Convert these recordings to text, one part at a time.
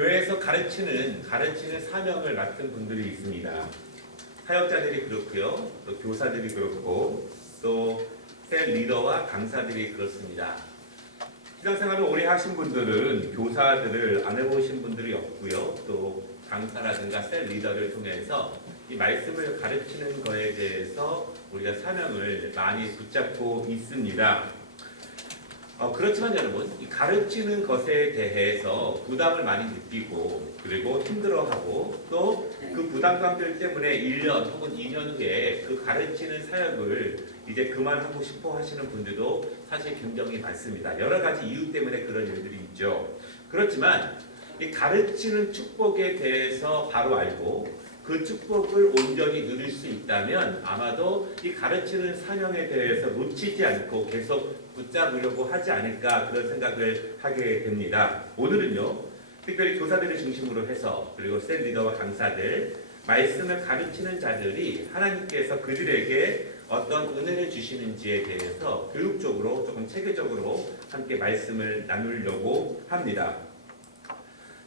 교회에서 가르치는 사명을 맡은 분들이 있습니다. 사역자들이 그렇고요. 또 교사들이 그렇고 또 셀 리더와 강사들이 그렇습니다. 신앙생활을 오래 하신 분들은 교사들을 안 해보신 분들이 없고요. 또 강사라든가 셀 리더를 통해서 이 말씀을 가르치는 거에 대해서 우리가 사명을 많이 붙잡고 있습니다. 그렇지만 여러분, 이 가르치는 것에 대해서 부담을 많이 느끼고 그리고 힘들어하고 또 그 부담감들 때문에 1년 혹은 2년 후에 그 가르치는 사역을 이제 그만하고 싶어 하시는 분들도 사실 굉장히 많습니다. 여러 가지 이유 때문에 그런 일들이 있죠. 그렇지만 이 가르치는 축복에 대해서 바로 알고 그 축복을 온전히 누릴 수 있다면 아마도 이 가르치는 사명에 대해서 놓치지 않고 계속 붙잡으려고 하지 않을까 그런 생각을 하게 됩니다. 오늘은요, 특별히 교사들을 중심으로 해서 그리고 셀 리더와 강사들, 말씀을 가르치는 자들이 하나님께서 그들에게 어떤 은혜를 주시는지에 대해서 교육적으로 조금 체계적으로 함께 말씀을 나누려고 합니다.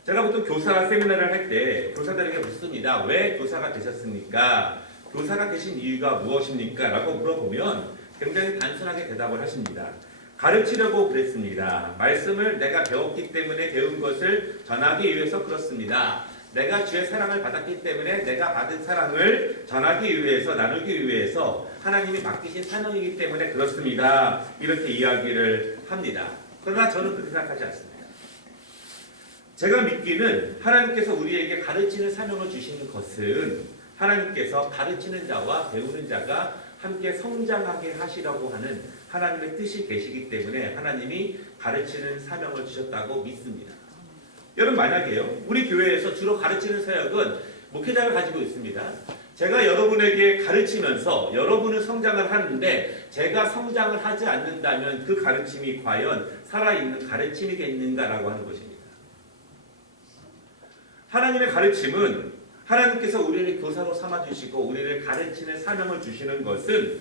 제가 보통 교사 세미나를 할 때 교사들에게 묻습니다. 왜 교사가 되셨습니까? 교사가 되신 이유가 무엇입니까? 라고 물어보면 굉장히 단순하게 대답을 하십니다. 가르치려고 그랬습니다. 말씀을 내가 배웠기 때문에 배운 것을 전하기 위해서 그렇습니다. 내가 주의 사랑을 받았기 때문에 내가 받은 사랑을 전하기 위해서 나누기 위해서 하나님이 맡기신 사명이기 때문에 그렇습니다. 이렇게 이야기를 합니다. 그러나 저는 그렇게 생각하지 않습니다. 제가 믿기는 하나님께서 우리에게 가르치는 사명을 주시는 것은 하나님께서 가르치는 자와 배우는 자가 함께 성장하게 하시라고 하는 하나님의 뜻이 계시기 때문에 하나님이 가르치는 사명을 주셨다고 믿습니다. 여러분, 만약에요, 우리 교회에서 주로 가르치는 사역은 목회자가 가지고 있습니다. 제가 여러분에게 가르치면서 여러분은 성장을 하는데 제가 성장을 하지 않는다면 그 가르침이 과연 살아있는 가르침이겠는가라고 하는 것입니다. 하나님의 가르침은 하나님께서 우리를 교사로 삼아주시고 우리를 가르치는 사명을 주시는 것은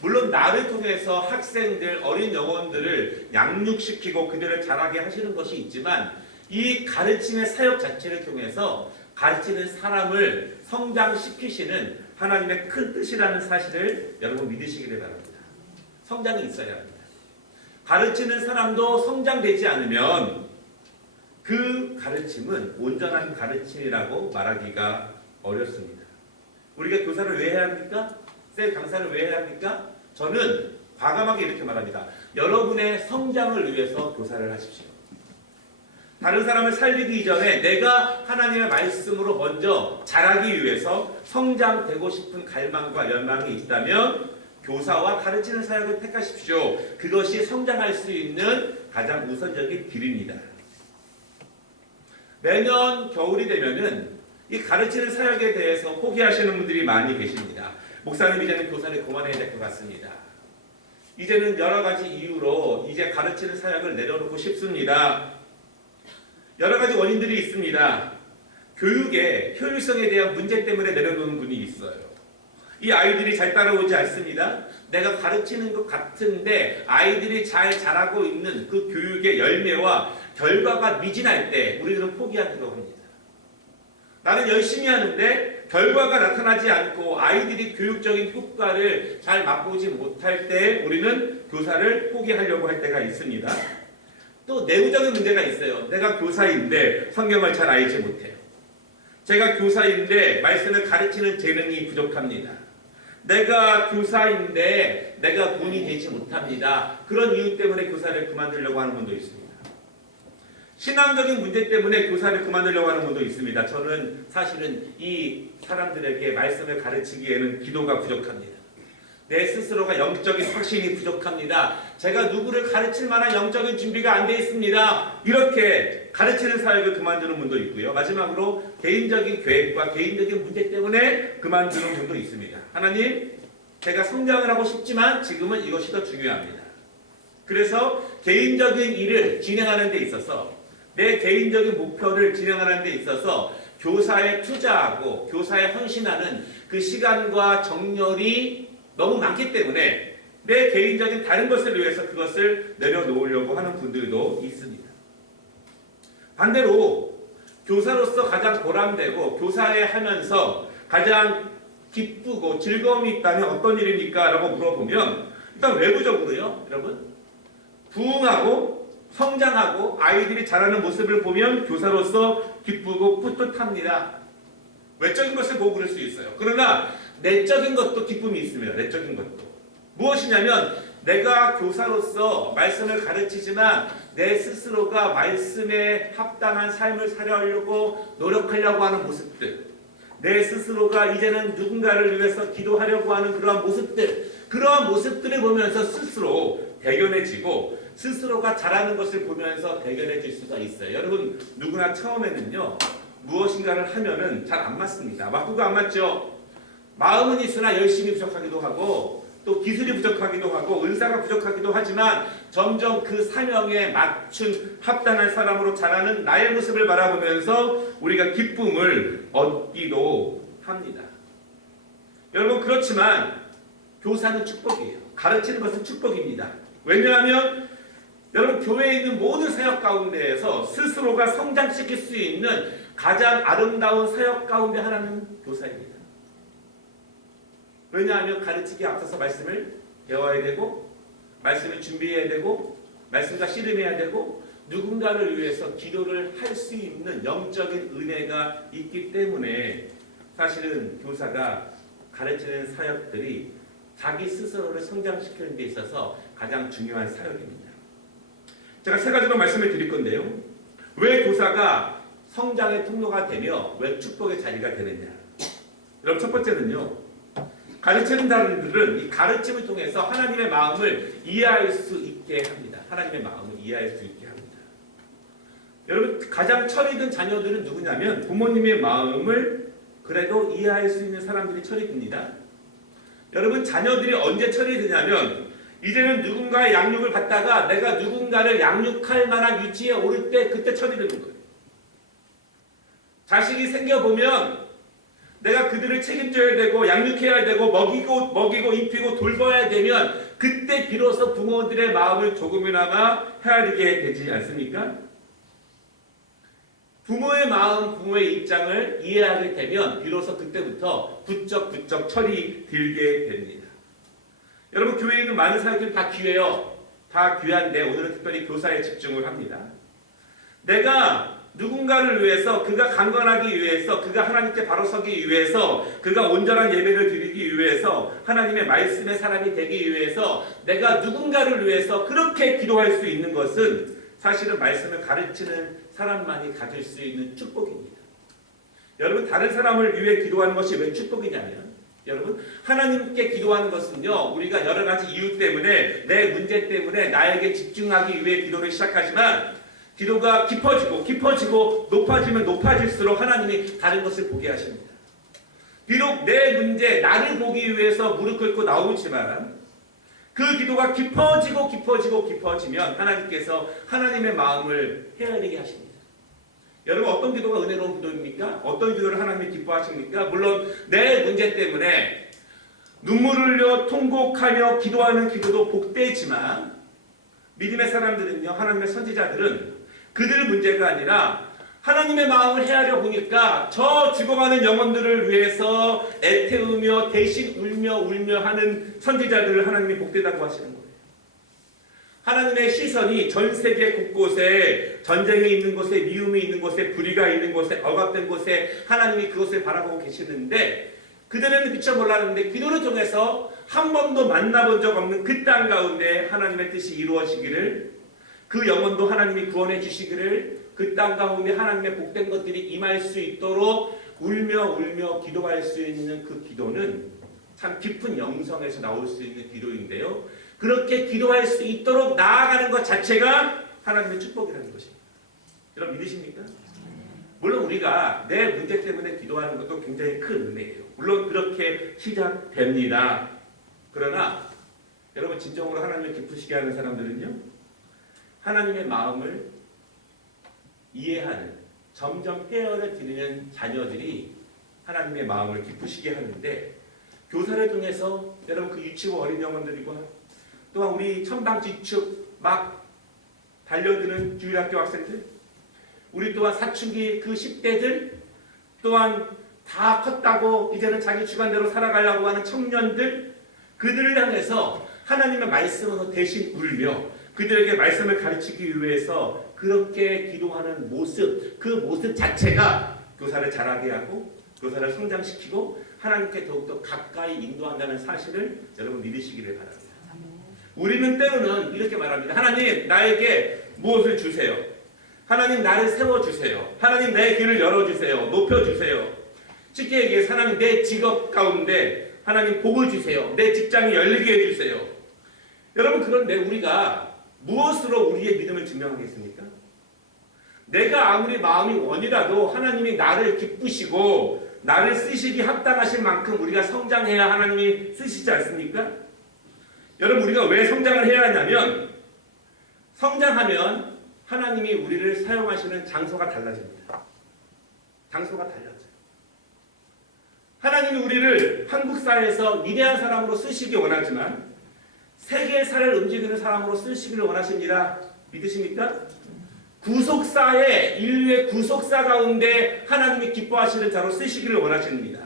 물론 나를 통해서 학생들, 어린 영혼들을 양육시키고 그들을 자라게 하시는 것이 있지만 이 가르침의 사역 자체를 통해서 가르치는 사람을 성장시키시는 하나님의 큰 뜻이라는 사실을 여러분 믿으시기를 바랍니다. 성장이 있어야 합니다. 가르치는 사람도 성장되지 않으면 그 가르침은 온전한 가르침이라고 말하기가 어렵습니다. 우리가 교사를 왜 해야 합니까? 셀 강사를 왜 해야 합니까? 저는 과감하게 이렇게 말합니다. 여러분의 성장을 위해서 교사를 하십시오. 다른 사람을 살리기 이전에 내가 하나님의 말씀으로 먼저 자라기 위해서 성장되고 싶은 갈망과 열망이 있다면 교사와 가르치는 사역을 택하십시오. 그것이 성장할 수 있는 가장 우선적인 길입니다. 매년 겨울이 되면은 이 가르치는 사역에 대해서 포기하시는 분들이 많이 계십니다. 목사님, 이제는 교사를 그만해야 될 것 같습니다. 이제는 여러 가지 이유로 이제 가르치는 사역을 내려놓고 싶습니다. 여러 가지 원인들이 있습니다. 교육의 효율성에 대한 문제 때문에 내려놓는 분이 있어요. 이 아이들이 잘 따라오지 않습니다. 내가 가르치는 것 같은데 아이들이 잘 자라고 있는 그 교육의 열매와 결과가 미진할 때 우리들은 포기하기도 합니다. 나는 열심히 하는데 결과가 나타나지 않고 아이들이 교육적인 효과를 잘 맛보지 못할 때 우리는 교사를 포기하려고 할 때가 있습니다. 또 내부적인 문제가 있어요. 내가 교사인데 성경을 잘 알지 못해요. 제가 교사인데 말씀을 가르치는 재능이 부족합니다. 내가 교사인데 내가 본이 되지 못합니다. 그런 이유 때문에 교사를 그만두려고 하는 분도 있습니다. 신앙적인 문제 때문에 교사를 그만두려고 하는 분도 있습니다. 저는 사실은 이 사람들에게 말씀을 가르치기에는 기도가 부족합니다. 내 스스로가 영적인 확신이 부족합니다. 제가 누구를 가르칠 만한 영적인 준비가 안 돼 있습니다. 이렇게 가르치는 사역을 그만두는 분도 있고요. 마지막으로 개인적인 계획과 개인적인 문제 때문에 그만두는 분도 있습니다. 하나님, 제가 성장을 하고 싶지만 지금은 이것이 더 중요합니다. 그래서 개인적인 일을 진행하는 데 있어서 내 개인적인 목표를 진행하는 데 있어서 교사에 투자하고 교사에 헌신하는 그 시간과 정열이 너무 많기 때문에 내 개인적인 다른 것을 위해서 그것을 내려놓으려고 하는 분들도 있습니다. 반대로 교사로서 가장 보람되고 교사에 하면서 가장 기쁘고 즐거움이 있다면 어떤 일입니까? 라고 물어보면 일단 외부적으로요. 여러분 부흥하고 성장하고 아이들이 자라는 모습을 보면 교사로서 기쁘고 뿌듯합니다. 외적인 것을 보고 그럴 수 있어요. 그러나 내적인 것도 기쁨이 있습니다. 내적인 것도. 무엇이냐면 내가 교사로서 말씀을 가르치지만 내 스스로가 말씀에 합당한 삶을 살려고 노력하려고 하는 모습들, 내 스스로가 이제는 누군가를 위해서 기도하려고 하는 그러한 모습들, 그러한 모습들을 보면서 스스로 대견해지고 스스로가 잘하는 것을 보면서 대견해질 수가 있어요. 여러분 누구나 처음에는요 무엇인가를 하면은 잘 안 맞습니다. 맞고가 안 맞죠. 마음은 있으나 열심히 부족하기도 하고 또 기술이 부족하기도 하고 은사가 부족하기도 하지만 점점 그 사명에 맞춘 합당한 사람으로 자라는 나의 모습을 바라보면서 우리가 기쁨을 얻기도 합니다. 여러분 그렇지만 교사는 축복이에요. 가르치는 것은 축복입니다. 왜냐하면 여러분 교회에 있는 모든 사역 가운데에서 스스로가 성장시킬 수 있는 가장 아름다운 사역 가운데 하나는 교사입니다. 왜냐하면 가르치기에 앞서서 말씀을 배워야 되고 말씀을 준비해야 되고 말씀과 씨름해야 되고 누군가를 위해서 기도를 할 수 있는 영적인 은혜가 있기 때문에 사실은 교사가 가르치는 사역들이 자기 스스로를 성장시키는 데 있어서 가장 중요한 사역입니다. 제가 세 가지로 말씀을 드릴 건데요. 왜 교사가 성장의 통로가 되며 왜 축복의 자리가 되느냐. 여러분 첫 번째는요. 가르치는 사람들은 이 가르침을 통해서 하나님의 마음을 이해할 수 있게 합니다. 하나님의 마음을 이해할 수 있게 합니다. 여러분 가장 철이 든 자녀들은 누구냐면 부모님의 마음을 그래도 이해할 수 있는 사람들이 철이 듭니다. 여러분 자녀들이 언제 철이 드냐면 이제는 누군가의 양육을 받다가 내가 누군가를 양육할 만한 위치에 오를 때 그때 철이 드는 거예요. 자식이 생겨보면 내가 그들을 책임져야 되고 양육해야 되고 먹이고 입히고 돌봐야 되면 그때 비로소 부모들의 마음을 조금이나마 헤아리게 되지 않습니까? 부모의 마음, 부모의 입장을 이해하게 되면 비로소 그때부터 부쩍부쩍 철이 들게 됩니다. 여러분 교회에 있는 많은 사람들이 다 귀해요. 다 귀한데 오늘은 특별히 교사에 집중을 합니다. 내가 누군가를 위해서 그가 강건하기 위해서 그가 하나님께 바로 서기 위해서 그가 온전한 예배를 드리기 위해서 하나님의 말씀의 사람이 되기 위해서 내가 누군가를 위해서 그렇게 기도할 수 있는 것은 사실은 말씀을 가르치는 사람만이 가질 수 있는 축복입니다. 여러분 다른 사람을 위해 기도하는 것이 왜 축복이냐면 여러분 하나님께 기도하는 것은요 우리가 여러 가지 이유 때문에 내 문제 때문에 나에게 집중하기 위해 기도를 시작하지만 기도가 깊어지고 높아지면 높아질수록 하나님이 다른 것을 보게 하십니다. 비록 내 문제 나를 보기 위해서 무릎 꿇고 나오지만 그 기도가 깊어지면 하나님께서 하나님의 마음을 헤아리게 하십니다. 여러분 어떤 기도가 은혜로운 기도입니까? 어떤 기도를 하나님이 기뻐하십니까? 물론 내 문제 때문에 눈물을 흘려 통곡하며 기도하는 기도도 복되지만 믿음의 사람들은요 하나님의 선지자들은 그들 문제가 아니라 하나님의 마음을 헤아려 보니까 저 죽어가는 영혼들을 위해서 애태우며 대신 울며 하는 선지자들을 하나님이 복되다고 하시는 거예요. 하나님의 시선이 전 세계 곳곳에 전쟁이 있는 곳에 미움이 있는 곳에 불의가 있는 곳에 억압된 곳에 하나님이 그것을 바라보고 계시는데 그들은 미처 몰랐는데 기도를 통해서 한 번도 만나본 적 없는 그 땅 가운데 하나님의 뜻이 이루어지기를 그 영혼도 하나님이 구원해 주시기를 그 땅 가운데 하나님의 복된 것들이 임할 수 있도록 울며 기도할 수 있는 그 기도는 참 깊은 영성에서 나올 수 있는 기도인데요. 그렇게 기도할 수 있도록 나아가는 것 자체가 하나님의 축복이라는 것입니다. 여러분 믿으십니까? 물론 우리가 내 문제 때문에 기도하는 것도 굉장히 큰 은혜예요. 물론 그렇게 시작됩니다. 그러나 여러분 진정으로 하나님을 기쁘시게 하는 사람들은요. 하나님의 마음을 이해하는 점점 헤어를 드리는 자녀들이 하나님의 마음을 기쁘시게 하는데 교사를 통해서 여러분 그 유치부 어린 영혼들이고 또한 우리 천방지축 막 달려드는 주일학교 학생들 우리 또한 사춘기 그 10대들 또한 다 컸다고 이제는 자기 주관대로 살아가려고 하는 청년들 그들을 향해서 하나님의 말씀으로 대신 울며 그들에게 말씀을 가르치기 위해서 그렇게 기도하는 모습 그 모습 자체가 교사를 자라게 하고 교사를 성장시키고 하나님께 더욱더 가까이 인도한다는 사실을 여러분 믿으시기를 바랍니다. 우리는 때로는 이렇게 말합니다. 하나님 나에게 무엇을 주세요. 하나님 나를 세워주세요. 하나님 내 길을 열어주세요. 높여주세요. 쉽게 얘기해서 하나님 내 직업 가운데 하나님 복을 주세요. 내 직장이 열리게 해주세요. 여러분 그런데 우리가 무엇으로 우리의 믿음을 증명하겠습니까? 내가 아무리 마음이 원이라도 하나님이 나를 기쁘시고 나를 쓰시기 합당하실 만큼 우리가 성장해야 하나님이 쓰시지 않습니까? 여러분 우리가 왜 성장을 해야 하냐면 성장하면 하나님이 우리를 사용하시는 장소가 달라집니다. 장소가 달라져요. 하나님이 우리를 한국 사회에서 위대한 사람으로 쓰시기 원하지만 세계사를 움직이는 사람으로 쓰시기를 원하십니다. 믿으십니까? 구속사에 인류의 구속사 가운데 하나님이 기뻐하시는 자로 쓰시기를 원하십니다.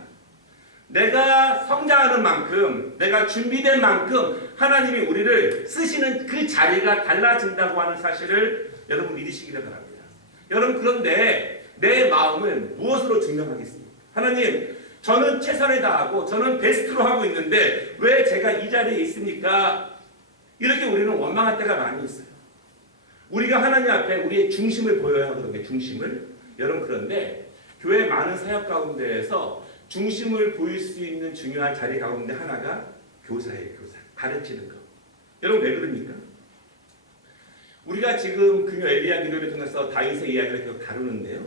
내가 성장하는 만큼 내가 준비된 만큼 하나님이 우리를 쓰시는 그 자리가 달라진다고 하는 사실을 여러분 믿으시기를 바랍니다. 여러분 그런데 내 마음을 무엇으로 증명하겠습니까? 하나님 저는 최선을 다하고 저는 베스트로 하고 있는데 왜 제가 이 자리에 있습니까? 이렇게 우리는 원망할 때가 많이 있어요. 우리가 하나님 앞에 우리의 중심을 보여야 하거든요. 중심을. 여러분 그런데 교회 많은 사역 가운데에서 중심을 보일 수 있는 중요한 자리 가운데 하나가 교사예요. 교사. 가르치는 것. 여러분 왜 그럽니까? 우리가 지금 금요 엘리야 기도를 통해서 다윗의 이야기를 계속 다루는데요.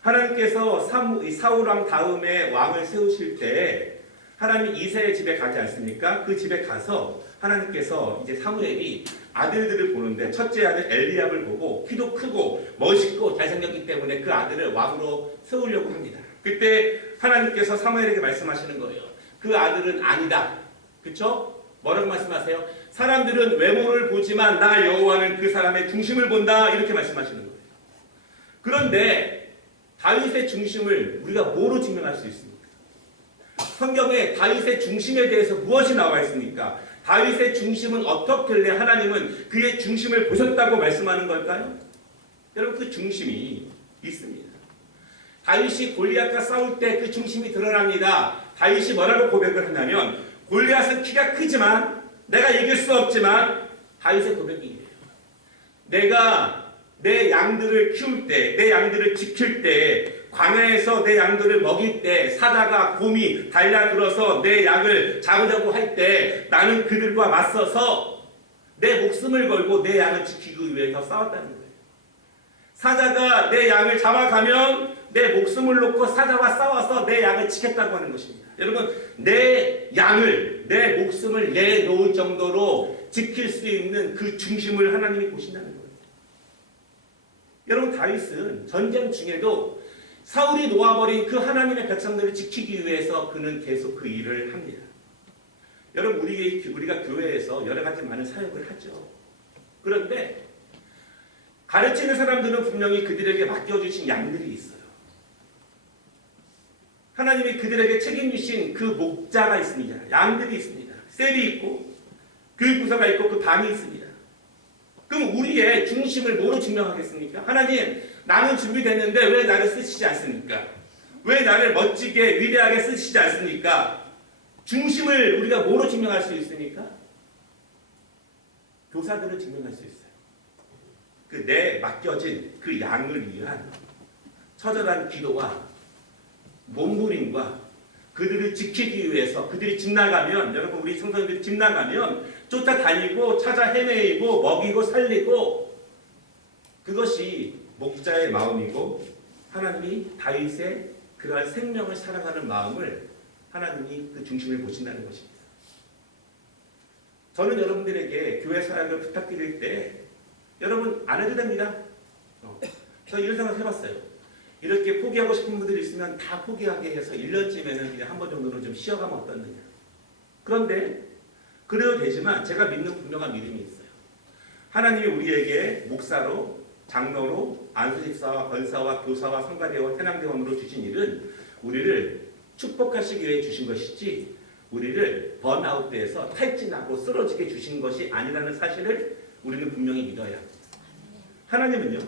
하나님께서 사울왕 다음에 왕을 세우실 때 하나님이 이새의 집에 가지 않습니까? 그 집에 가서 하나님께서 이제 사무엘이 아들들을 보는데 첫째 아들 엘리압을 보고 키도 크고 멋있고 잘생겼기 때문에 그 아들을 왕으로 세우려고 합니다. 그때 하나님께서 사무엘에게 말씀하시는 거예요. 그 아들은 아니다. 그렇죠? 뭐라고 말씀하세요? 사람들은 외모를 보지만 나 여호와는 그 사람의 중심을 본다. 이렇게 말씀하시는 거예요. 그런데 다윗의 중심을 우리가 뭐로 증명할 수 있습니까? 성경에 다윗의 중심에 대해서 무엇이 나와 있습니까? 다윗의 중심은 어떻길래 하나님은 그의 중심을 보셨다고 말씀하는 걸까요? 여러분 그 중심이 있습니다. 다윗이 골리앗과 싸울 때 그 중심이 드러납니다. 다윗이 뭐라고 고백을 하냐면 골리앗은 키가 크지만 내가 이길 수 없지만 다윗의 고백이 이래요. 내가 내 양들을 키울 때, 내 양들을 지킬 때, 광야에서 내 양들을 먹일 때 사자가 곰이 달려들어서 내 양을 잡으려고 할 때 나는 그들과 맞서서 내 목숨을 걸고 내 양을 지키기 위해서 싸웠다는 거예요. 사자가 내 양을 잡아가면 내 목숨을 놓고 사자와 싸워서 내 양을 지켰다고 하는 것입니다. 여러분 내 양을 내 목숨을 내놓을 정도로 지킬 수 있는 그 중심을 하나님이 보신다는 거예요. 여러분 다윗은 전쟁 중에도 사울이 놓아버린 그 하나님의 백성들을 지키기 위해서 그는 계속 그 일을 합니다. 여러분 우리가 교회에서 여러 가지 많은 사역을 하죠. 그런데 가르치는 사람들은 분명히 그들에게 맡겨주신 양들이 있어요. 하나님이 그들에게 책임주신 그 목자가 있습니다. 양들이 있습니다. 셀이 있고 교육부서가 있고 그 반이 있습니다. 그럼 우리의 중심을 뭐로 증명하겠습니까? 하나님 나는 준비됐는데 왜 나를 쓰시지 않습니까? 왜 나를 멋지게 위대하게 쓰시지 않습니까? 중심을 우리가 뭐로 증명할 수 있습니까? 교사들을 증명할 수 있어요. 그 내 맡겨진 그 양을 위한 처절한 기도와 몸부림과 그들을 지키기 위해서 그들이 집 나가면 여러분 우리 성도님들이 집 나가면 쫓아다니고 찾아 헤매이고 먹이고 살리고 그것이 목자의 마음이고 하나님이 다윗의 그러한 생명을 사랑하는 마음을 하나님이 그 중심을 보신다는 것입니다. 저는 여러분들에게 교회 사역을 부탁드릴 때 여러분 안 해도 됩니다. 저 이런 생각 해봤어요. 이렇게 포기하고 싶은 분들이 있으면 다 포기하게 해서 1년쯤에는 그냥 한 번 정도는 좀 쉬어가면 어떻느냐. 그런데 그래도 되지만 제가 믿는 분명한 믿음이 있어요. 하나님이 우리에게 목사로 장로로 안수집사와 권사와 교사와 성가대와 태낭대원으로 주신 일은 우리를 축복하시기 위해 주신 것이지 우리를 번아웃돼서 탈진하고 쓰러지게 주신 것이 아니라는 사실을 우리는 분명히 믿어야 합니다. 하나님은요,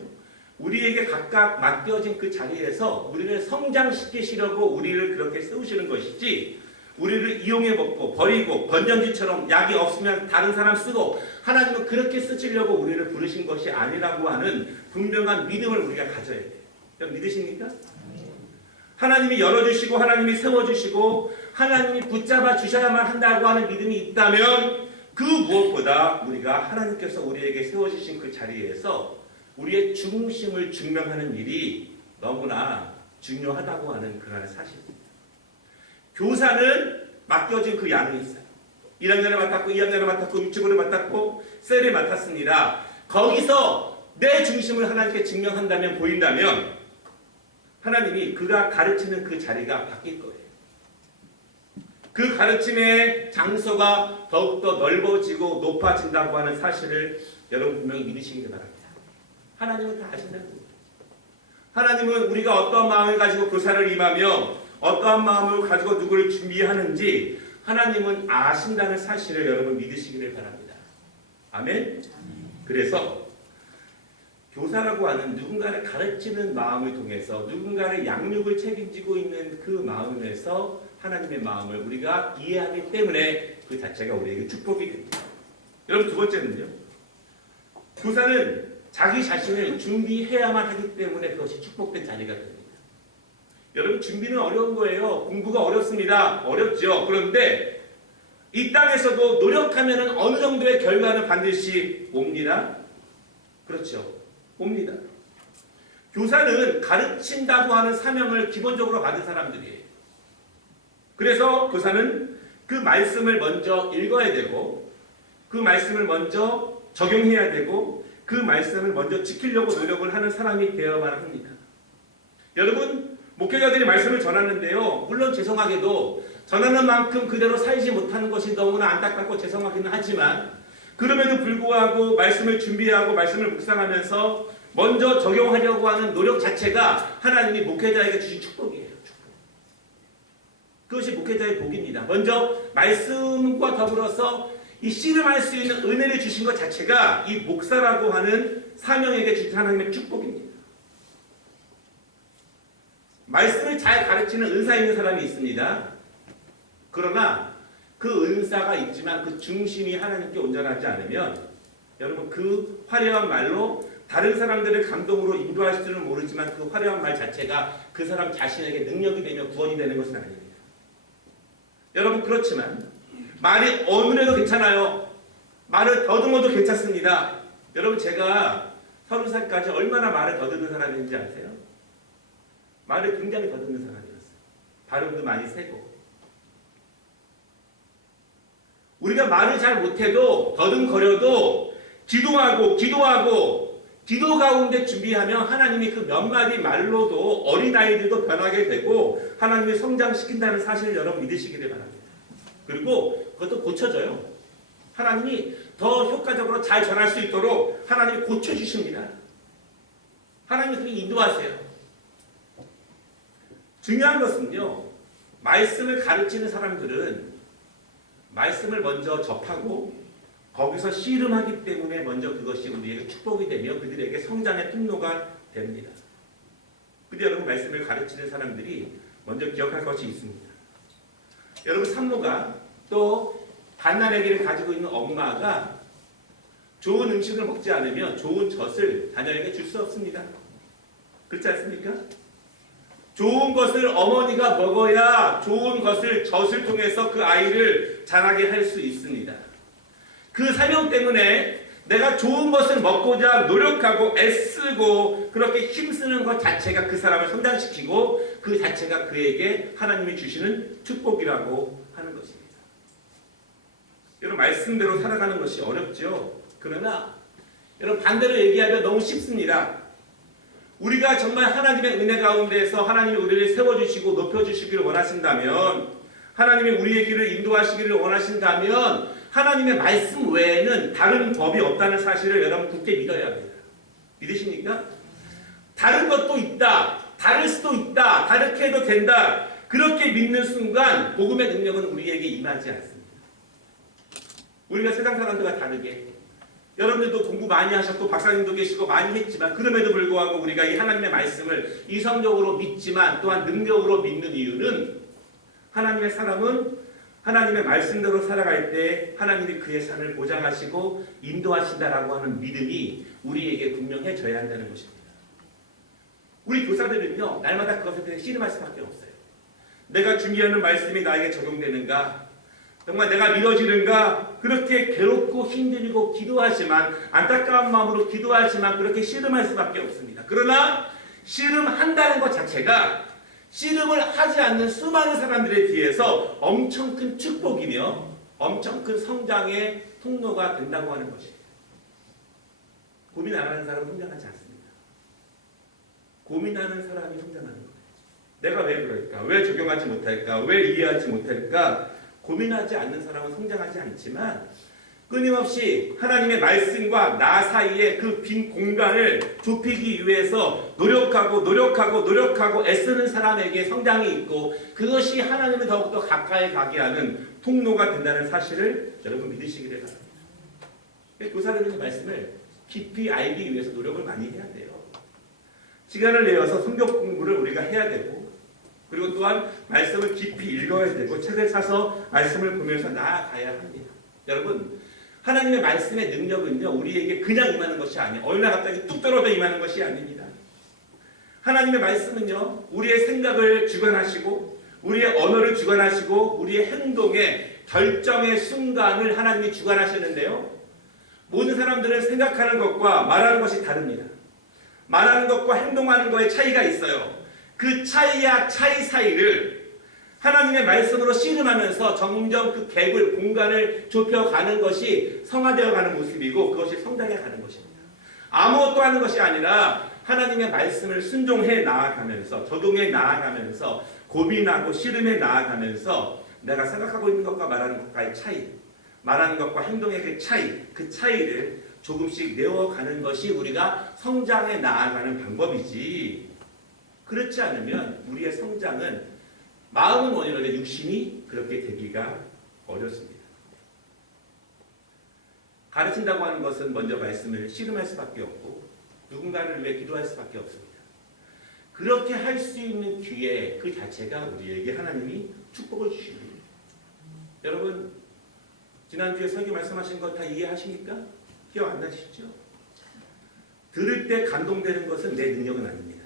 우리에게 각각 맡겨진 그 자리에서 우리를 성장시키시려고 우리를 그렇게 세우시는 것이지 우리를 이용해 먹고 버리고 건전지처럼 약이 없으면 다른 사람 쓰고 하나님은 그렇게 쓰시려고 우리를 부르신 것이 아니라고 하는 분명한 믿음을 우리가 가져야 돼요. 여러분 믿으십니까? 하나님이 열어주시고 하나님이 세워주시고 하나님이 붙잡아 주셔야만 한다고 하는 믿음이 있다면 그 무엇보다 우리가 하나님께서 우리에게 세워주신 그 자리에서 우리의 중심을 증명하는 일이 너무나 중요하다고 하는 그러한 사실입니다. 교사는 맡겨진 그 양이 있어요. 1학년을 맡았고 2학년을 맡았고 유치부를 맡았고 셀을 맡았습니다. 거기서 내 중심을 하나님께 증명한다면 보인다면 하나님이 그가 가르치는 그 자리가 바뀔 거예요. 그 가르침의 장소가 더욱더 넓어지고 높아진다고 하는 사실을 여러분 분명히 믿으시기 바랍니다. 하나님은 다 아신다는 겁니다. 하나님은 우리가 어떠한 마음을 가지고 교사를 임하며 어떠한 마음을 가지고 누구를 준비하는지 하나님은 아신다는 사실을 여러분 믿으시기를 바랍니다. 아멘? 그래서 교사라고 하는 누군가를 가르치는 마음을 통해서 누군가를 양육을 책임지고 있는 그 마음에서 하나님의 마음을 우리가 이해하기 때문에 그 자체가 우리에게 축복이 됩니다. 여러분 두 번째는요. 교사는 자기 자신을 준비해야만 하기 때문에 그것이 축복된 자리가 됩니다. 여러분 준비는 어려운 거예요. 공부가 어렵습니다. 어렵죠. 그런데 이 땅에서도 노력하면 어느 정도의 결과는 반드시 옵니다. 그렇죠. 옵니다. 교사는 가르친다고 하는 사명을 기본적으로 받은 사람들이에요. 그래서 교사는 그 말씀을 먼저 읽어야 되고 그 말씀을 먼저 적용해야 되고 그 말씀을 먼저 지키려고 노력을 하는 사람이 되어야만 합니다. 여러분 목회자들이 말씀을 전하는데요. 물론 죄송하게도 전하는 만큼 그대로 살지 못하는 것이 너무나 안타깝고 죄송하기는 하지만 그럼에도 불구하고 말씀을 준비하고 말씀을 묵상하면서 먼저 적용하려고 하는 노력 자체가 하나님이 목회자에게 주신 축복이에요. 그것이 목회자의 복입니다. 먼저 말씀과 더불어서 이 씨름할 수 있는 은혜를 주신 것 자체가 이 목사라고 하는 사명에게 주신 하나님의 축복입니다. 말씀을 잘 가르치는 은사 있는 사람이 있습니다. 그러나 그 은사가 있지만 그 중심이 하나님께 온전하지 않으면 여러분 그 화려한 말로 다른 사람들을 감동으로 인도할 수는 모르지만 그 화려한 말 자체가 그 사람 자신에게 능력이 되며 구원이 되는 것은 아닙니다. 여러분 그렇지만 말이 어눌해도 괜찮아요. 말을 더듬어도 괜찮습니다. 여러분 제가 30살까지 얼마나 말을 더듬는 사람인지 아세요? 말을 굉장히 더듬는 사람이었어요. 발음도 많이 세고. 우리가 말을 잘 못해도 더듬거려도 기도 가운데 준비하면 하나님이 그 몇 마디 말로도 어린아이들도 변하게 되고 하나님이 성장시킨다는 사실을 여러분 믿으시기를 바랍니다. 그리고 그것도 고쳐져요. 하나님이 더 효과적으로 잘 전할 수 있도록 하나님이 고쳐주십니다. 하나님이 그렇게 인도하세요. 중요한 것은요. 말씀을 가르치는 사람들은 말씀을 먼저 접하고 거기서 씨름하기 때문에 먼저 그것이 우리에게 축복이 되며 그들에게 성장의 통로가 됩니다. 근데 여러분 말씀을 가르치는 사람들이 먼저 기억할 것이 있습니다. 여러분 산모가 또 갓난아기를 가지고 있는 엄마가 좋은 음식을 먹지 않으면 좋은 젖을 자녀에게 줄 수 없습니다. 그렇지 않습니까? 좋은 것을 어머니가 먹어야 좋은 것을 젖을 통해서 그 아이를 자라게 할 수 있습니다. 그 사명 때문에 내가 좋은 것을 먹고자 노력하고 애쓰고 그렇게 힘쓰는 것 자체가 그 사람을 성장시키고 그 자체가 그에게 하나님이 주시는 축복이라고 하는 것입니다. 여러분 말씀대로 살아가는 것이 어렵죠. 그러나 여러분 반대로 얘기하면 너무 쉽습니다. 우리가 정말 하나님의 은혜 가운데서 하나님이 우리를 세워주시고 높여주시기를 원하신다면 하나님이 우리의 길을 인도하시기를 원하신다면 하나님의 말씀 외에는 다른 법이 없다는 사실을 여러분 굳게 믿어야 합니다. 믿으십니까? 다른 것도 있다. 다를 수도 있다. 다르게 해도 된다. 그렇게 믿는 순간 복음의 능력은 우리에게 임하지 않습니다. 우리가 세상 사람들과 다르게 여러분들도 공부 많이 하셨고 박사님도 계시고 많이 했지만 그럼에도 불구하고 우리가 이 하나님의 말씀을 이성적으로 믿지만 또한 능력으로 믿는 이유는 하나님의 사람은 하나님의 말씀대로 살아갈 때 하나님이 그의 삶을 보장하시고 인도하신다라고 하는 믿음이 우리에게 분명해져야 한다는 것입니다. 우리 교사들은요, 날마다 그것에 대해 씨름할 수밖에 없어요. 내가 준비하는 말씀이 나에게 적용되는가? 정말 내가 믿어지는가? 그렇게 괴롭고 힘들고 기도하지만 안타까운 마음으로 기도하지만 그렇게 씨름할 수밖에 없습니다. 그러나 씨름한다는 것 자체가 씨름을 하지 않는 수많은 사람들에 비해서 엄청 큰 축복이며 엄청 큰 성장의 통로가 된다고 하는 것입니다. 고민 안 하는 사람은 성장하지 않습니다. 고민하는 사람이 성장하는 거예요. 내가 왜 그럴까? 왜 적용하지 못할까? 왜 이해하지 못할까? 고민하지 않는 사람은 성장하지 않지만 끊임없이 하나님의 말씀과 나 사이에 그 빈 공간을 좁히기 위해서 노력하고 애쓰는 사람에게 성장이 있고 그것이 하나님을 더욱더 가까이 가게 하는 통로가 된다는 사실을 여러분 믿으시기를 바랍니다. 교사들의 말씀을 깊이 알기 위해서 노력을 많이 해야 돼요. 시간을 내어서 성경 공부를 우리가 해야 되고 그리고 또한 말씀을 깊이 읽어야 되고 책을 사서 말씀을 보면서 나아가야 합니다. 여러분 하나님의 말씀의 능력은요 우리에게 그냥 임하는 것이 아니에요. 어느 날 갑자기 뚝 떨어져 임하는 것이 아닙니다. 하나님의 말씀은요 우리의 생각을 주관하시고 우리의 언어를 주관하시고 우리의 행동의 결정의 순간을 하나님이 주관하시는데요. 모든 사람들은 생각하는 것과 말하는 것이 다릅니다. 말하는 것과 행동하는 것에 차이가 있어요. 그 차이와 차이 사이를 하나님의 말씀으로 씨름하면서 점점 그 갭을 공간을 좁혀가는 것이 성화되어가는 모습이고 그것이 성장해가는 것입니다. 아무것도 하는 것이 아니라 하나님의 말씀을 순종해 나아가면서 적용해 나아가면서 고민하고 씨름해 나아가면서 내가 생각하고 있는 것과 말하는 것과의 차이 말하는 것과 행동의 그 차이를 조금씩 내어가는 것이 우리가 성장해 나아가는 방법이지 그렇지 않으면 우리의 성장은 마음은 원이로되 육신이 그렇게 되기가 어렵습니다. 가르친다고 하는 것은 먼저 말씀을 씨름할 수밖에 없고 누군가를 위해 기도할 수밖에 없습니다. 그렇게 할 수 있는 기회 그 자체가 우리에게 하나님이 축복을 주십니다. 여러분 지난주에 설교 말씀하신 거 다 이해하십니까? 기억 안 나시죠? 들을 때 감동되는 것은 내 능력은 아닙니다.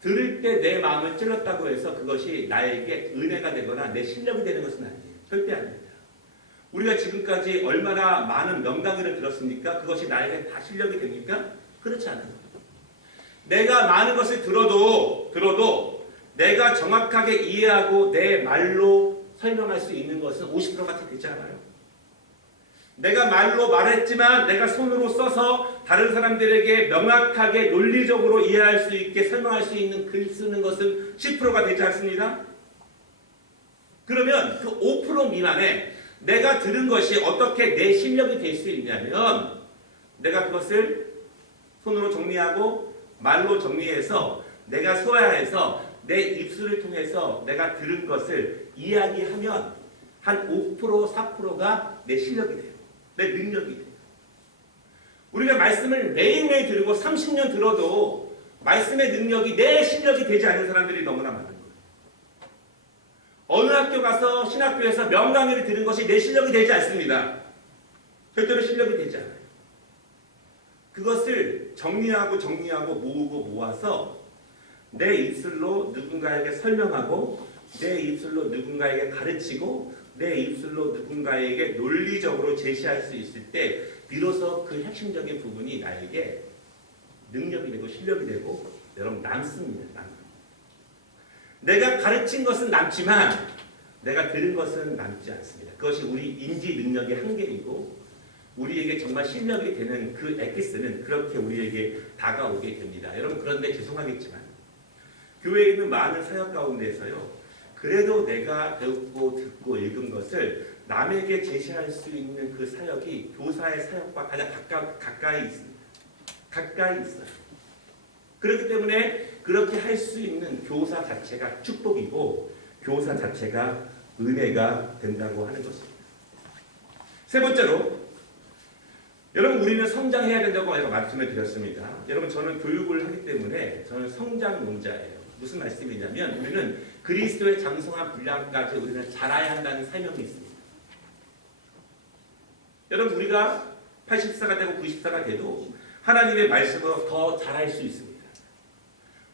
들을 때 내 마음을 찔렀다고 해서 그것이 나에게 은혜가 되거나 내 실력이 되는 것은 아니에요. 절대 아닙니다. 우리가 지금까지 얼마나 많은 명강의를 들었습니까? 그것이 나에게 다 실력이 됩니까? 그렇지 않아요. 내가 많은 것을 들어도 내가 정확하게 이해하고 내 말로 설명할 수 있는 것은 50%밖에 되지 않아요. 내가 말로 말했지만 내가 손으로 써서 다른 사람들에게 명확하게 논리적으로 이해할 수 있게 설명할 수 있는 글 쓰는 것은 10%가 되지 않습니다. 그러면 그 5% 미만에 내가 들은 것이 어떻게 내 실력이 될 수 있냐면 내가 그것을 손으로 정리하고 말로 정리해서 내가 소화해서 내 입술을 통해서 내가 들은 것을 이야기하면 한 5%, 4%가 내 실력이 돼요. 내 능력이 돼요. 우리가 말씀을 매일매일 들고 30년 들어도 말씀의 능력이 내 실력이 되지 않는 사람들이 너무나 많은 거예요. 어느 학교 가서 신학교에서 명강의를 들은 것이 내 실력이 되지 않습니다. 절대로 실력이 되지 않아요. 그것을 정리하고 모으고 모아서 내 입술로 누군가에게 설명하고 내 입술로 누군가에게 가르치고 내 입술로 누군가에게 논리적으로 제시할 수 있을 때 비로소 그 핵심적인 부분이 나에게 능력이 되고 실력이 되고 여러분 남습니다. 내가 가르친 것은 남지만 내가 들은 것은 남지 않습니다. 그것이 우리 인지 능력의 한계이고 우리에게 정말 실력이 되는 그 엑기스는 그렇게 우리에게 다가오게 됩니다. 여러분 그런데 죄송하겠지만 교회에 있는 많은 사역 가운데서요. 그래도 내가 배우고 듣고 읽은 것을 남에게 제시할 수 있는 그 사역이 교사의 사역과 가장 가까이 있습니다. 가까이 있어요. 그렇기 때문에 그렇게 할 수 있는 교사 자체가 축복이고 교사 자체가 은혜가 된다고 하는 것입니다. 세 번째로, 여러분 우리는 성장해야 된다고 제가 말씀을 드렸습니다. 여러분 저는 교육을 하기 때문에 저는 성장론자예요. 무슨 말씀이냐면 우리는 그리스도의 장성한 분량까지 우리는 자라야 한다는 사명이 있습니다. 여러분 우리가 80세가 되고 90세가 돼도 하나님의 말씀으로 더 자랄 수 있습니다.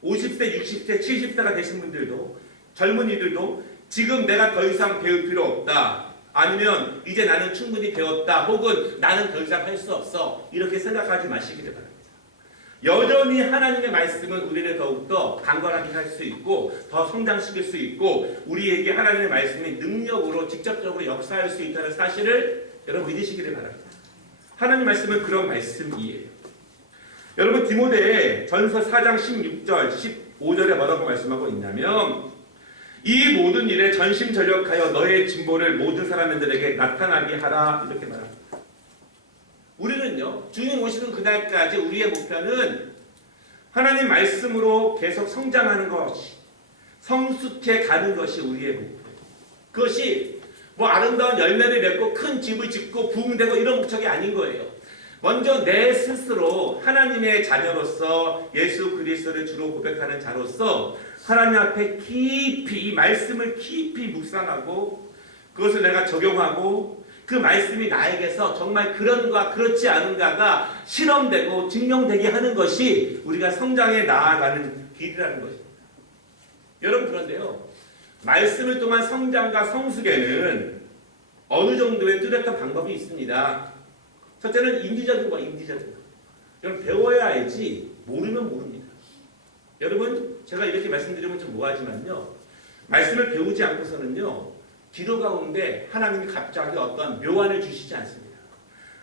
50세, 60세, 70세가 되신 분들도 젊은이들도 지금 내가 더 이상 배울 필요 없다. 아니면 이제 나는 충분히 배웠다. 혹은 나는 더 이상 할 수 없어. 이렇게 생각하지 마시기를 바랍니다. 여전히 하나님의 말씀은 우리를 더욱더 강건하게 할 수 있고 더 성장시킬 수 있고 우리에게 하나님의 말씀이 능력으로 직접적으로 역사할 수 있다는 사실을 여러분 믿으시기를 바랍니다. 하나님 말씀은 그런 말씀이에요. 여러분 디모데 전서 4장 16절 15절에 뭐라고 말씀하고 있냐면 이 모든 일에 전심전력하여 너의 진보를 모든 사람들에게 나타나게 하라 이렇게 말합니다. 우리는요 주님 오시는 그날까지 우리의 목표는 하나님 말씀으로 계속 성장하는 것이 성숙해 가는 것이 우리의 목표예요. 그것이 뭐 아름다운 열매를 맺고 큰 집을 짓고 부흥되고 이런 목적이 아닌 거예요. 먼저 내 스스로 하나님의 자녀로서 예수 그리스도를 주로 고백하는 자로서 하나님 앞에 깊이 이 말씀을 깊이 묵상하고 그것을 내가 적용하고 그 말씀이 나에게서 정말 그런가 그렇지 않은가가 실험되고 증명되게 하는 것이 우리가 성장해 나아가는 길이라는 것입니다. 여러분 그런데요. 말씀을 통한 성장과 성숙에는 어느 정도의 뚜렷한 방법이 있습니다. 첫째는 인지적인 거, 인지적인 거. 여러분 배워야 알지 모르면 모릅니다. 여러분 제가 이렇게 말씀드리면 좀 뭐하지만요. 말씀을 배우지 않고서는요. 기도 가운데 하나님이 갑자기 어떤 묘안을 주시지 않습니다.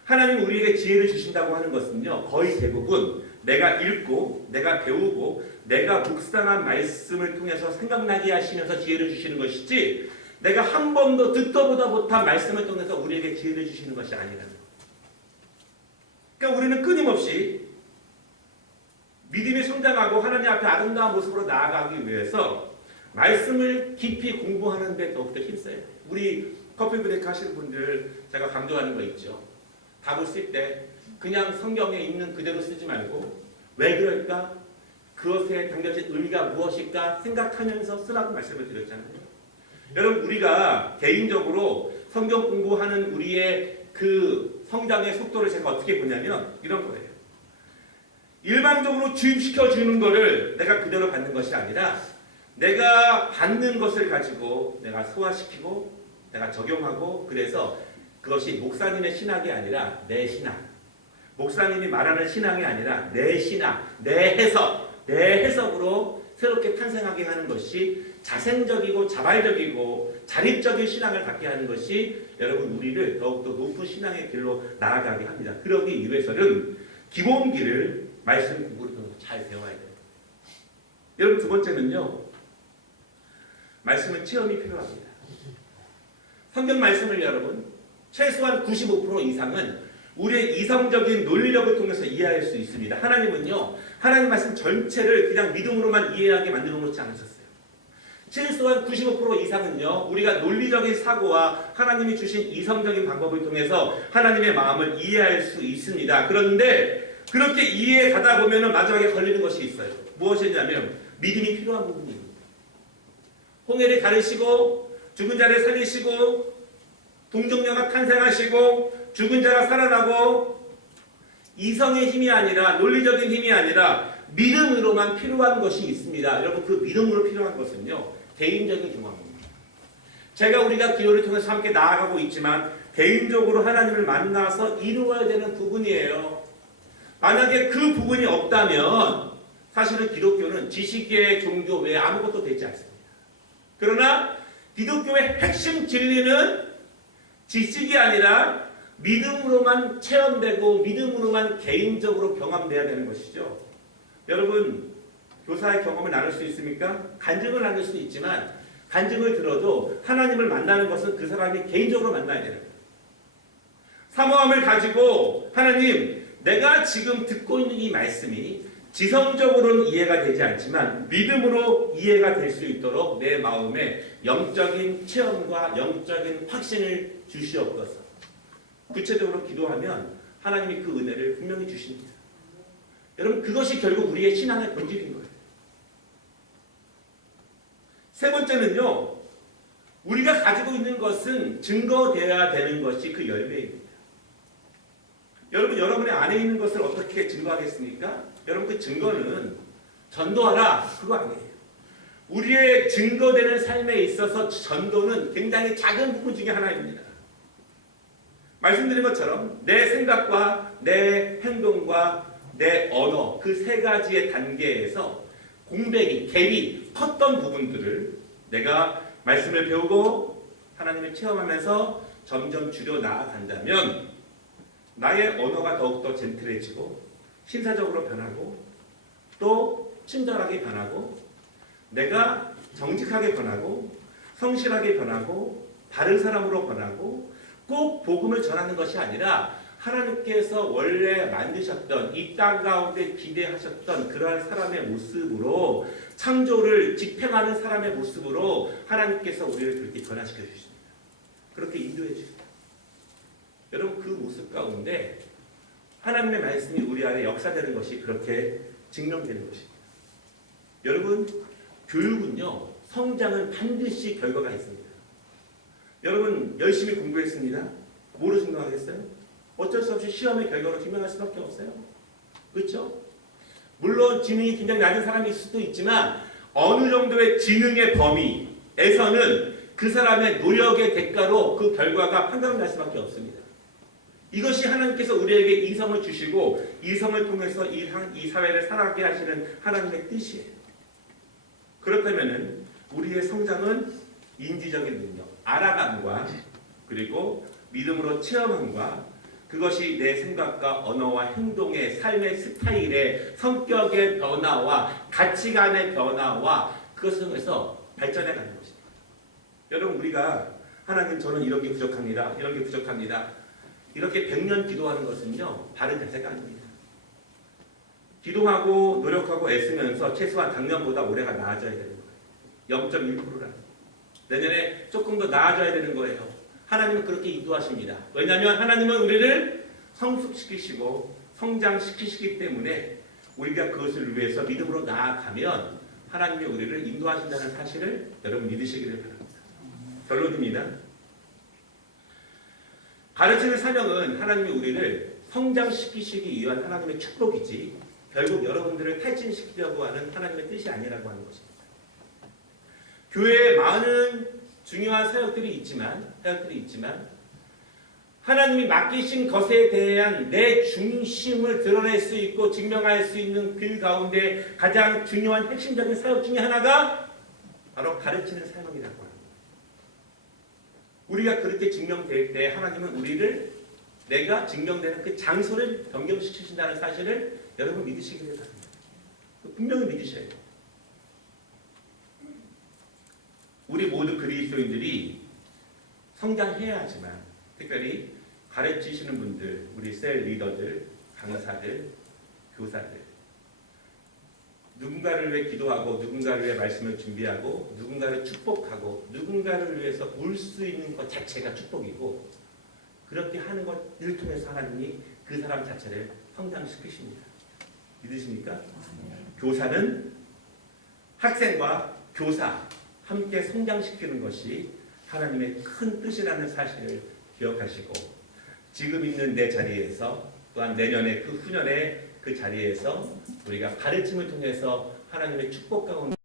하나님 우리에게 지혜를 주신다고 하는 것은요. 거의 대부분 내가 읽고 내가 배우고 내가 묵상한 말씀을 통해서 생각나게 하시면서 지혜를 주시는 것이지 내가 한 번도 듣도 보다 못한 말씀을 통해서 우리에게 지혜를 주시는 것이 아니라는 거예요. 그러니까 우리는 끊임없이 믿음이 성장하고 하나님 앞에 아름다운 모습으로 나아가기 위해서 말씀을 깊이 공부하는 데 더욱더 힘써요. 우리 커피 브레이크 하시는 분들 제가 강조하는 거 있죠. 답을 쓸 때 그냥 성경에 있는 그대로 쓰지 말고 왜 그럴까? 그것에 담겨진 의미가 무엇일까? 생각하면서 쓰라고 말씀을 드렸잖아요. 여러분 우리가 개인적으로 성경 공부하는 우리의 그 성장의 속도를 제가 어떻게 보냐면 이런 거예요. 일반적으로 주입시켜 주는 거를 내가 그대로 받는 것이 아니라 내가 받는 것을 가지고 내가 소화시키고 내가 적용하고 그래서 그것이 목사님의 신학이 아니라 내 신학 목사님이 말하는 신앙이 아니라 내 신학, 내 해석으로 새롭게 탄생하게 하는 것이 자생적이고 자발적이고 자립적인 신앙을 갖게 하는 것이 여러분 우리를 더욱더 높은 신앙의 길로 나아가게 합니다. 그러기 위해서는 기본기를 말씀 공부를 통해서 잘 배워야 돼요. 여러분 두 번째는요. 말씀은 체험이 필요합니다. 성경 말씀을 여러분 최소한 95% 이상은 우리의 이성적인 논리력을 통해서 이해할 수 있습니다. 하나님은요. 하나님 말씀 전체를 그냥 믿음으로만 이해하게 만들어 놓지 않으셨어요. 최소한 95% 이상은요. 우리가 논리적인 사고와 하나님이 주신 이성적인 방법을 통해서 하나님의 마음을 이해할 수 있습니다. 그런데 그렇게 이해해 가다 보면 마지막에 걸리는 것이 있어요. 무엇이냐면 믿음이 필요한 부분입니다. 홍해를 가르시고 죽은 자를 살리시고 동정녀가 탄생하시고 죽은 자가 살아나고 이성의 힘이 아니라 논리적인 힘이 아니라 믿음으로만 필요한 것이 있습니다. 여러분 그 믿음으로 필요한 것은요. 개인적인 경험입니다. 우리가 기도를 통해서 함께 나아가고 있지만 개인적으로 하나님을 만나서 이루어야 되는 부분이에요. 만약에 그 부분이 없다면 사실은 기독교는 지식의 종교 외에 아무것도 되지 않습니다. 그러나 기독교의 핵심 진리는 지식이 아니라 믿음으로만 체험되고 믿음으로만 개인적으로 경험돼야 되는 것이죠. 여러분 교사의 경험을 나눌 수 있습니까? 간증을 나눌 수 있지만 간증을 들어도 하나님을 만나는 것은 그 사람이 개인적으로 만나야 되는 거예요. 사모함을 가지고 하나님 내가 지금 듣고 있는 이 말씀이 지성적으로는 이해가 되지 않지만 믿음으로 이해가 될 수 있도록 내 마음에 영적인 체험과 영적인 확신을 주시옵소서. 구체적으로 기도하면 하나님이 그 은혜를 분명히 주십니다. 여러분, 그것이 결국 우리의 신앙의 본질인 거예요. 세 번째는요, 우리가 가지고 있는 것은 증거되어야 되는 것이 그 열매입니다. 여러분, 여러분의 안에 있는 것을 어떻게 증거하겠습니까? 여러분, 그 증거는 전도하라, 그거 아니에요. 우리의 증거되는 삶에 있어서 전도는 굉장히 작은 부분 중에 하나입니다. 말씀드린 것처럼 내 생각과 내 행동과 내 언어, 그 세 가지의 단계에서 공백이, 갭이 컸던 부분들을 내가 말씀을 배우고 하나님을 체험하면서 점점 줄여 나아간다면 나의 언어가 더욱더 젠틀해지고 신사적으로 변하고 또 친절하게 변하고 내가 정직하게 변하고 성실하게 변하고 바른 사람으로 변하고 꼭 복음을 전하는 것이 아니라 하나님께서 원래 만드셨던 이 땅 가운데 기대하셨던 그러한 사람의 모습으로 창조를 집행하는 사람의 모습으로 하나님께서 우리를 그렇게 변화시켜 주십니다. 그렇게 인도해 주십니다. 여러분, 그 모습 가운데 하나님의 말씀이 우리 안에 역사되는 것이 그렇게 증명되는 것입니다. 여러분, 교육은요, 성장은 반드시 결과가 있습니다. 여러분, 열심히 공부했습니다. 뭐로 증명하겠어요? 어쩔 수 없이 시험의 결과로 증명할 수밖에 없어요. 그렇죠? 물론 지능이 굉장히 낮은 사람이 있을 수도 있지만 어느 정도의 지능의 범위에서는 그 사람의 노력의 대가로 그 결과가 판단날 수밖에 없습니다. 이것이 하나님께서 우리에게 이성을 주시고 이성을 통해서 이 사회를 살아가게 하시는 하나님의 뜻이에요. 그렇다면 우리의 성장은 인지적인 능력, 알아감과 그리고 믿음으로 체험함과 그것이 내 생각과 언어와 행동의 삶의 스타일의 성격의 변화와 가치관의 변화와 그것을 통해서 발전해 가는 것입니다. 여러분, 우리가 하나님, 저는 이런 게 부족합니다. 이런 게 부족합니다. 이렇게 100년 기도하는 것은요, 바른 자세가 아닙니다. 기도하고 노력하고 애쓰면서 최소한 작년보다 올해가 나아져야 되는 거예요. 0.1%라. 내년에 조금 더 나아져야 되는 거예요. 하나님은 그렇게 인도하십니다. 왜냐하면 하나님은 우리를 성숙시키시고 성장시키시기 때문에 우리가 그것을 위해서 믿음으로 나아가면 하나님이 우리를 인도하신다는 사실을 여러분 믿으시기를 바랍니다. 결론입니다. 가르치는 사명은 하나님이 우리를 성장시키시기 위한 하나님의 축복이지 결국 여러분들을 탈진시키려고 하는 하나님의 뜻이 아니라고 하는 것입니다. 교회에 많은 중요한 사역들이 있지만 하나님이 맡기신 것에 대한 내 중심을 드러낼 수 있고 증명할 수 있는 그 가운데 가장 중요한 핵심적인 사역 중에 하나가 바로 가르치는 사역이라고 합니다. 우리가 그렇게 증명될 때 하나님은 우리를 내가 증명되는 그 장소를 변경시키신다는 사실을 여러분 믿으시기를 바랍니다. 분명히 믿으셔야 돼요. 우리 모두 그리스도인들이 성장해야 하지만 특별히 가르치시는 분들, 우리 셀 리더들, 강사들, 교사들 누군가를 위해 기도하고 누군가를 위해 말씀을 준비하고 누군가를 축복하고 누군가를 위해서 울 수 있는 것 자체가 축복이고 그렇게 하는 것을 통해서 하나님이 그 사람 자체를 성장시키십니다. 믿으십니까? 교사는 학생과 교사 함께 성장시키는 것이 하나님의 큰 뜻이라는 사실을 기억하시고 지금 있는 내 자리에서 또한 내년에 그 후년에 그 자리에서 우리가 가르침을 통해서 하나님의 축복 가운데